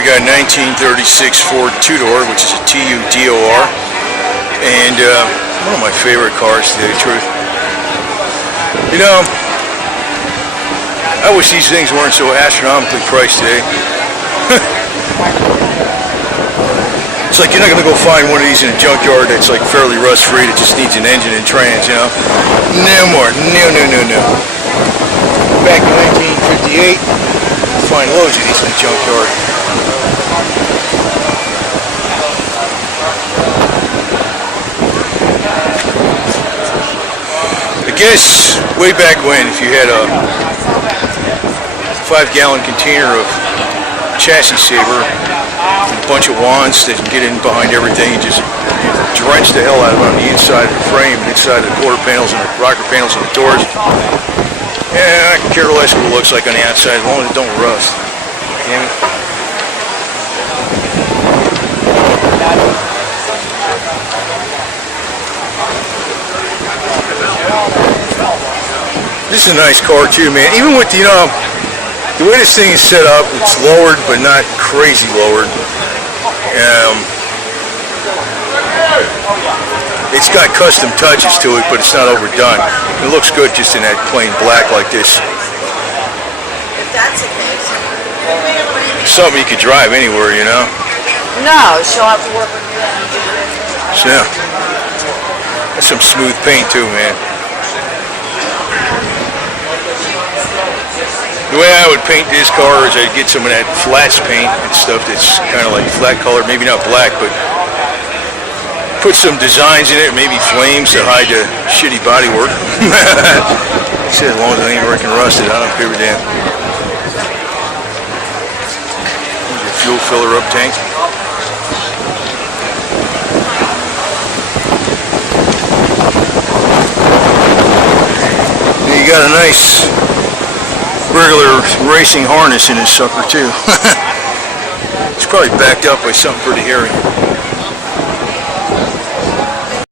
we got a 1936 Ford Tudor, which is a Tudor, and one of my favorite cars, to tell you the truth. You know, I wish these things weren't so astronomically priced today. It's like you're not going to go find one of these in a junkyard that's like fairly rust-free that just needs an engine and trans, you know? No more. No. Back in 1958, you find loads of these in the junkyard. I guess way back when, if you had a 5-gallon container of chassis saver, a bunch of wands that can get in behind everything and just drench the hell out of it on the inside of the frame, inside of the quarter panels and the rocker panels and the doors. Yeah, I can care less what it looks like on the outside as long as it don't rust. Damn it. This is a nice car too, man. Even with, you know, the way this thing is set up, it's lowered but not crazy lowered. It's got custom touches to it, but it's not overdone. It looks good just in that plain black like this. If that's the case. Something you could drive anywhere, you know? No, she'll have to work with you. So, that's some smooth paint too, man. The way I would paint this car is I'd get some of that flats paint and stuff that's kind of like flat color, maybe not black, but put some designs in it, maybe flames to hide the shitty bodywork. He said as long as it ain't working rusted, I don't give a damn. Your fuel filler up tank. And you got a nice regular racing harness in this sucker too. It's probably backed up by something pretty hairy.